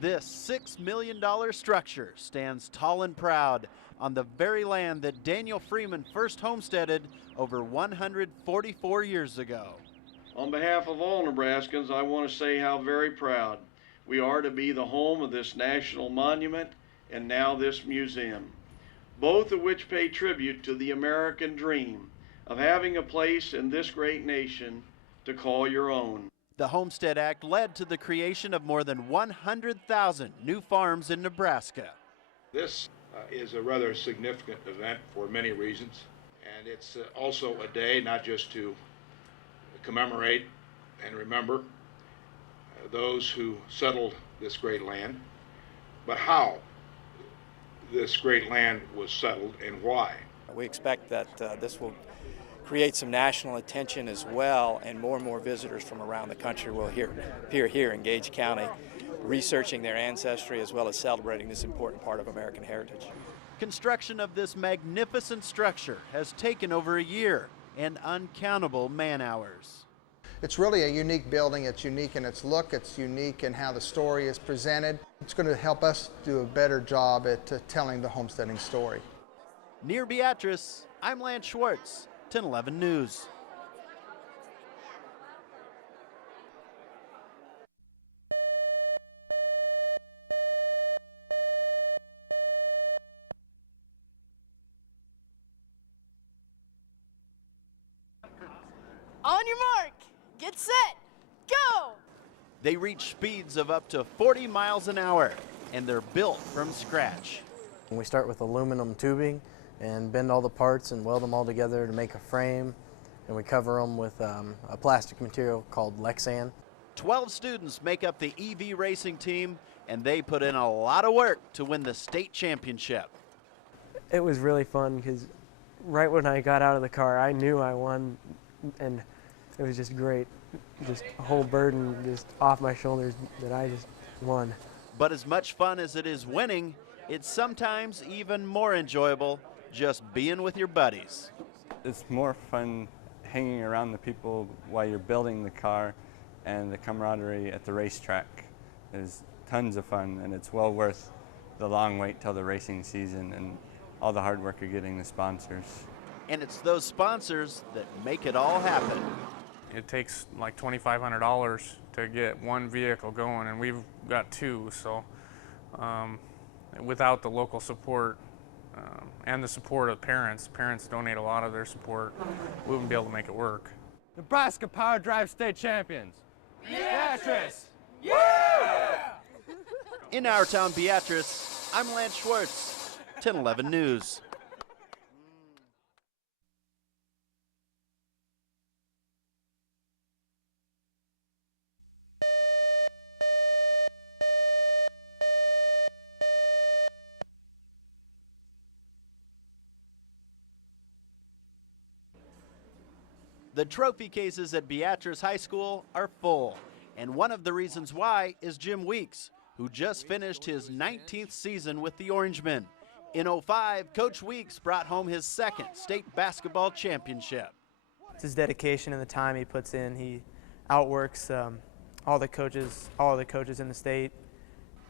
This $6 million structure stands tall and proud on the very land that Daniel Freeman first homesteaded over 144 years ago. On behalf of all Nebraskans, I want to say how very proud we are to be the home of this national monument and now this museum, both of which pay tribute to the American dream of having a place in this great nation to call your own. The Homestead Act led to the creation of more than 100,000 new farms in Nebraska. This is a rather significant event for many reasons, and it's also a day not just to commemorate and remember those who settled this great land, but how this great land was settled and why. We expect that this will create some national attention as well, and more visitors from around the country will appear here in Gage County, researching their ancestry as well as celebrating this important part of American heritage. Construction of this magnificent structure has taken over a year and uncountable man-hours. It's really a unique building. It's unique in its look. It's unique in how the story is presented. It's going to help us do a better job at telling the homesteading story. Near Beatrice, I'm Lance Schwartz, 1011 News. On your mark, get set, go! They reach speeds of up to 40 miles an hour, and they're built from scratch. We start with aluminum tubing and bend all the parts and weld them all together to make a frame, and we cover them with a plastic material called Lexan. 12 students make up the EV racing team, and they put in a lot of work to win the state championship. It was really fun because right when I got out of the car, I knew I won, and it was just great. Just a whole burden just off my shoulders that I just won. But as much fun as it is winning, it's sometimes even more enjoyable just being with your buddies. It's more fun hanging around the people while you're building the car, and the camaraderie at the racetrack is tons of fun, and it's well worth the long wait till the racing season and all the hard work of getting the sponsors. And it's those sponsors that make it all happen. It takes like $2,500 to get one vehicle going, and we've got two, so without the local support and the support of parents donate a lot of their support, we wouldn't be able to make it work. Nebraska Power Drive State Champions. Beatrice! Yeah! In our town, Beatrice, I'm Lance Schwartz, 1011 News. The trophy cases at Beatrice High School are full, and one of the reasons why is Jim Weeks, who just finished his 19th season with the Orangemen. In '05, Coach Weeks brought home his second state basketball championship. It's his dedication and the time he puts in. He outworks all the coaches in the state.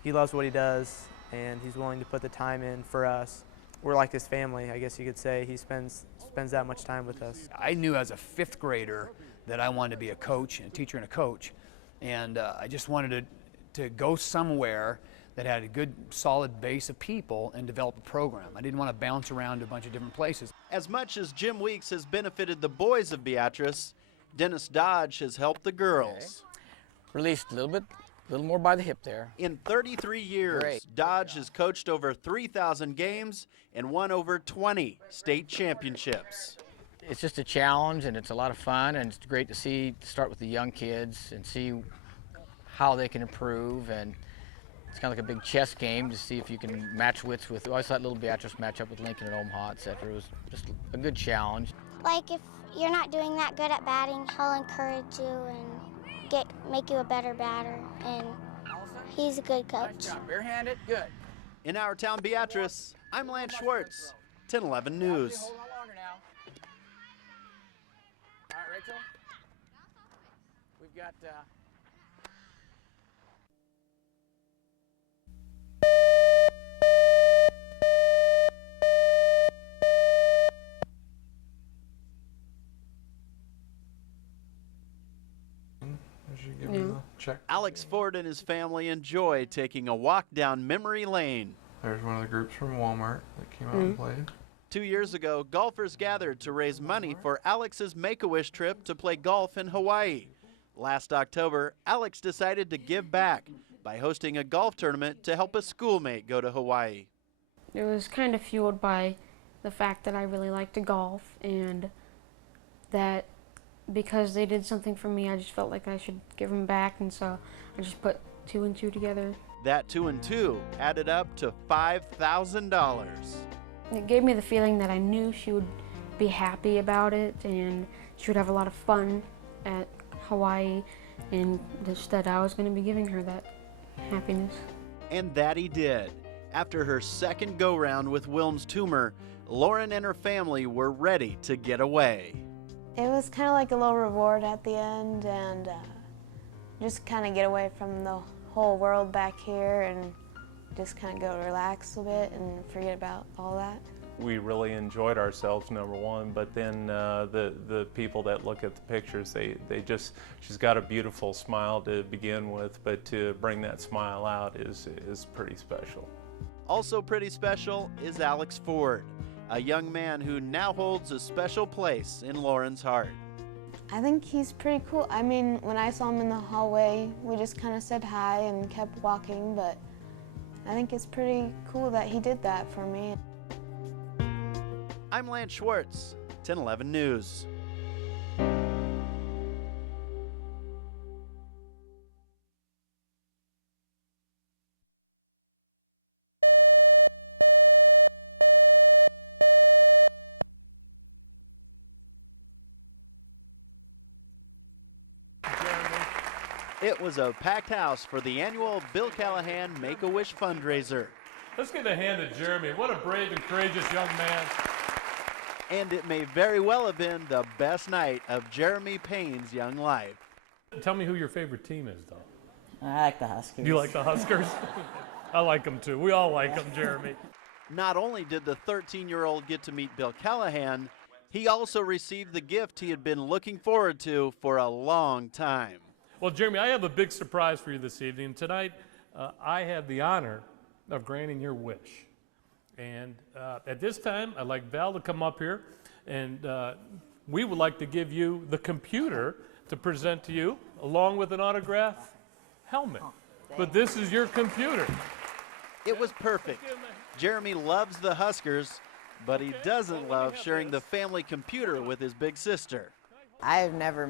He loves what he does, and he's willing to put the time in for us. We're like his family, I guess you could say. He spends that much time with us. I knew as a fifth grader that I wanted to be a coach, a teacher and a coach, and I just wanted to go somewhere that had a good solid base of people and develop a program. I didn't want to bounce around to a bunch of different places. As much as Jim Weeks has benefited the boys of Beatrice, Dennis Dodge has helped the girls. Released a little more by the hip there. In 33 years, Dodge has coached over 3,000 games and won over 20 state championships. It's just a challenge, and it's a lot of fun, and it's great to start with the young kids and see how they can improve, and it's kind of like a big chess game to see if you can match wits with. I always thought little Beatrice match up with Lincoln and Omaha, etc. It was just a good challenge. Like if you're not doing that good at batting, he'll encourage you and make you a better batter, and he's a good coach. Nice job. Barehanded, good. In our town, Beatrice, I'm Lance Schwartz, 1011 News. Hold on longer now. All right, Rachel. We've got check. Alex Ford and his family enjoy taking a walk down memory lane. There's one of the groups from Walmart that came out and played. 2 years ago, golfers gathered to raise money for Alex's Make-A-Wish trip to play golf in Hawaii. Last October, Alex decided to give back by hosting a golf tournament to help a schoolmate go to Hawaii. It was kind of fueled by the fact that I really like to golf, and that because they did something for me, I just felt like I should give them back, and so I just put 2 and 2 together. That 2 and 2 added up to $5,000. It gave me the feeling that I knew she would be happy about it, and she would have a lot of fun at Hawaii, and just that I was going to be giving her that happiness. And that he did. After her second go-round with Wilm's tumor, Lauren and her family were ready to get away. It was kind of like a little reward at the end, and just kind of get away from the whole world back here and just kind of go relax a bit and forget about all that. We really enjoyed ourselves, number one, but then the people that look at the pictures, she's got a beautiful smile to begin with, but to bring that smile out is pretty special. Also pretty special is Alex Ford, a young man who now holds a special place in Lauren's heart. I think he's pretty cool. I mean, when I saw him in the hallway, we just kind of said hi and kept walking, but I think it's pretty cool that he did that for me. I'm Lance Schwartz, 1011 News. It was a packed house for the annual Bill Callahan Make-A-Wish fundraiser. Let's give a hand to Jeremy. What a brave and courageous young man. And it may very well have been the best night of Jeremy Payne's young life. Tell me who your favorite team is, though. I like the Huskers. You like the Huskers? I like them, too. We all like them, Jeremy. Not only did the 13-year-old get to meet Bill Callahan, he also received the gift he had been looking forward to for a long time. Well, Jeremy, I have a big surprise for you this evening. Tonight, I have the honor of granting your wish. And at this time, I'd like Val to come up here, and we would like to give you the computer to present to you, along with an autograph helmet. But this is your computer. It was perfect. Jeremy loves the Huskers, but he doesn't love sharing the family computer with his big sister. I've never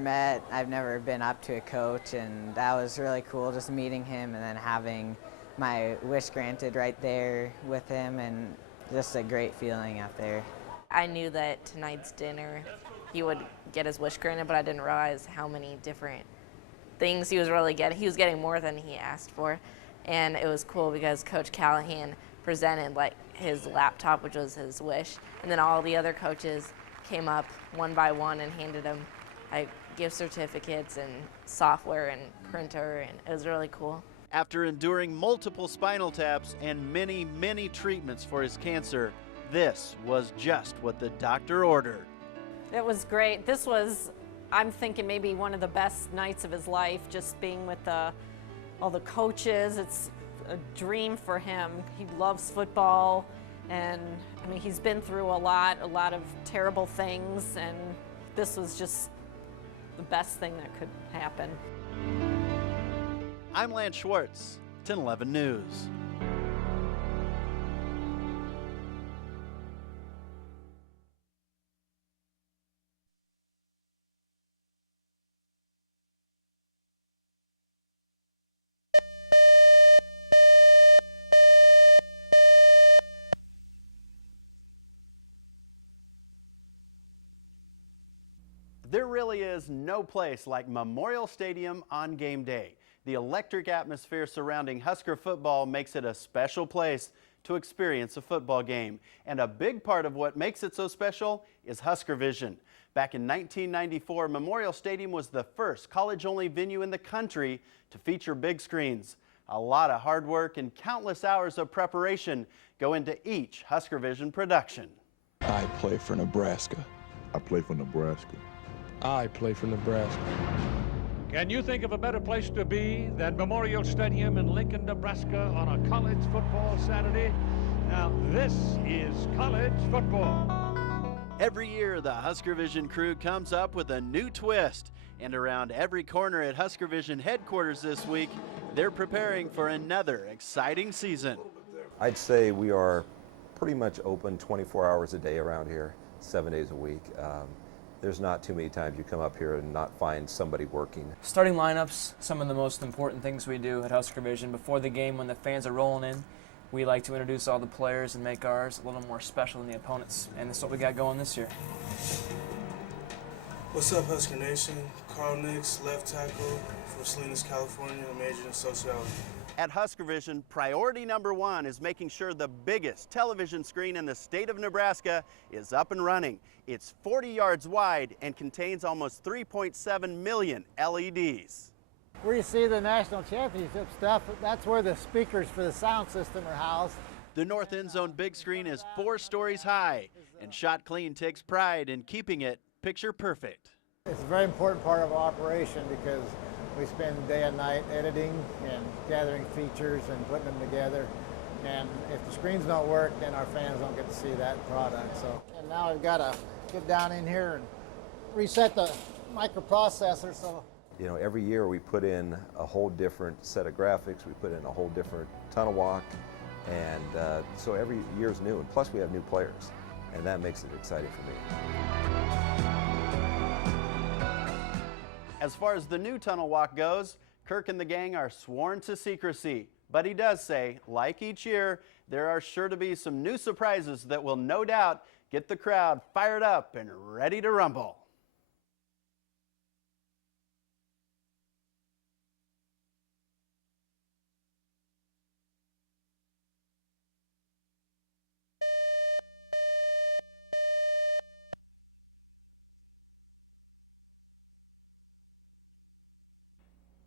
been up to a coach, and that was really cool, just meeting him and then having my wish granted right there with him, and just a great feeling out there. I knew that tonight's dinner he would get his wish granted, but I didn't realize how many different things he was really getting. He was getting more than he asked for, and it was cool because Coach Callahan presented like his laptop, which was his wish, and then all the other coaches came up one by one and handed him like gift certificates and software and printer, and it was really cool. After enduring multiple spinal taps and many, many treatments for his cancer, this was just what the doctor ordered. It was great. This was, I'm thinking, maybe one of the best nights of his life, just being with all the coaches. It's a dream for him. He loves football, and I mean, he's been through a lot of terrible things, and this was just the best thing that could happen. I'm Lance Schwartz, 1011 News. There really is no place like Memorial Stadium on game day. The electric atmosphere surrounding Husker football makes it a special place to experience a football game. And a big part of what makes it so special is HuskerVision. Back in 1994, Memorial Stadium was the first college-only venue in the country to feature big screens. A lot of hard work and countless hours of preparation go into each HuskerVision production. I play for Nebraska. I play for Nebraska. I play for Nebraska. Can you think of a better place to be than Memorial Stadium in Lincoln, Nebraska on a college football Saturday? Now, this is college football. Every year, the HuskerVision crew comes up with a new twist. And around every corner at HuskerVision headquarters this week, they're preparing for another exciting season. I'd say we are pretty much open 24 hours a day around here, 7 days a week. There's not too many times you come up here and not find somebody working. Starting lineups, some of the most important things we do at HuskerVision. Before the game, when the fans are rolling in, we like to introduce all the players and make ours a little more special than the opponents. And that's what we got going this year. What's up, Husker Nation? Carl Nix, left tackle from Salinas, California, majored in sociology. At HuskerVision, priority number one is making sure the biggest television screen in the state of Nebraska is up and running. It's 40 yards wide and contains almost 3.7 million LEDs. Where you see the national championship stuff, that's where the speakers for the sound system are housed. The north end zone big screen is 4 stories high, and Shot Clean takes pride in keeping it picture perfect. It's a very important part of our operation because we spend day and night editing and gathering features and putting them together. And if the screens don't work, then our fans don't get to see that product. So, and now I've got to get down in here and reset the microprocessor. So, you know, every year we put in a whole different set of graphics. We put in a whole different tunnel walk, and so every year's new. And plus, we have new players, and that makes it exciting for me. As far as the new tunnel walk goes, Kirk and the gang are sworn to secrecy. But he does say, like each year, there are sure to be some new surprises that will no doubt get the crowd fired up and ready to rumble.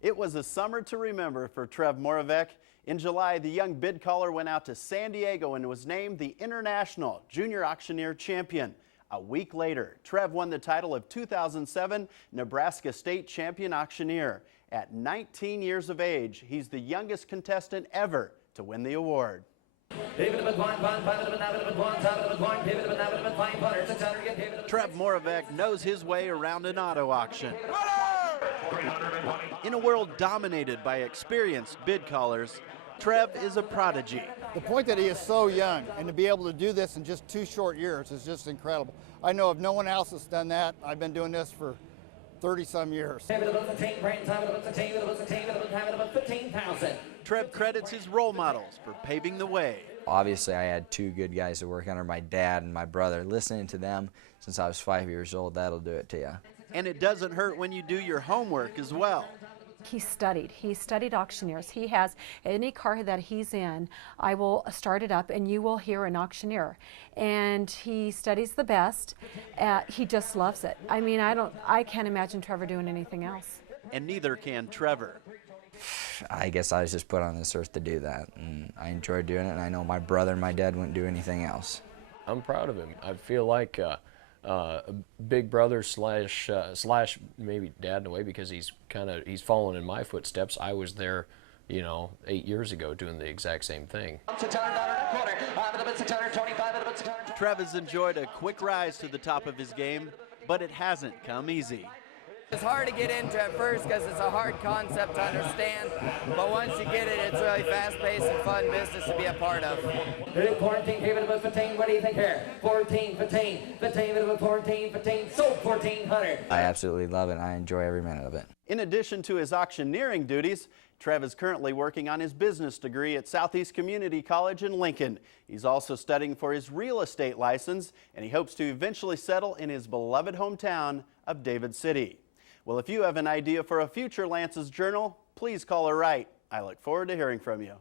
It was a summer to remember for Trev Moravec. In July, the young bid caller went out to San Diego and was named the International Junior Auctioneer Champion. A week later, Trev won the title of 2007 Nebraska State Champion Auctioneer. At 19 years of age, he's the youngest contestant ever to win the award. Trev Moravec knows his way around an auto auction. In a world dominated by experienced bid callers, Trev is a prodigy. The point that he is so young and to be able to do this in just 2 short years is just incredible. I know of no one else that's done that. I've been doing this for 30-some years. Trev credits his role models for paving the way. Obviously, I had 2 good guys to work under, my dad and my brother. Listening to them since I was 5 years old, that'll do it to you. And it doesn't hurt when you do your homework as well. He studied auctioneers. He has any car that he's in, I will start it up and you will hear an auctioneer. And he studies the best. He just loves it. I mean, I can't imagine Trevor doing anything else. And neither can Trevor. I guess I was just put on this earth to do that, and I enjoy doing it, and I know my brother and my dad wouldn't do anything else. I'm proud of him. I feel like a big brother slash maybe dad in a way, because he's following in my footsteps. I was there, 8 years ago doing the exact same thing. Trev has enjoyed a quick rise to the top of his game, but it hasn't come easy. It's hard to get into at first because it's a hard concept to understand, but once you get it, it's really fast-paced and fun business to be a part of. 14, what do you think here? 14, 15, 14, sold 1,400. I absolutely love it. I enjoy every minute of it. In addition to his auctioneering duties, Trev is currently working on his business degree at Southeast Community College in Lincoln. He's also studying for his real estate license, and he hopes to eventually settle in his beloved hometown of David City. Well, if you have an idea for a future Lance's Journal, please call or write. I look forward to hearing from you.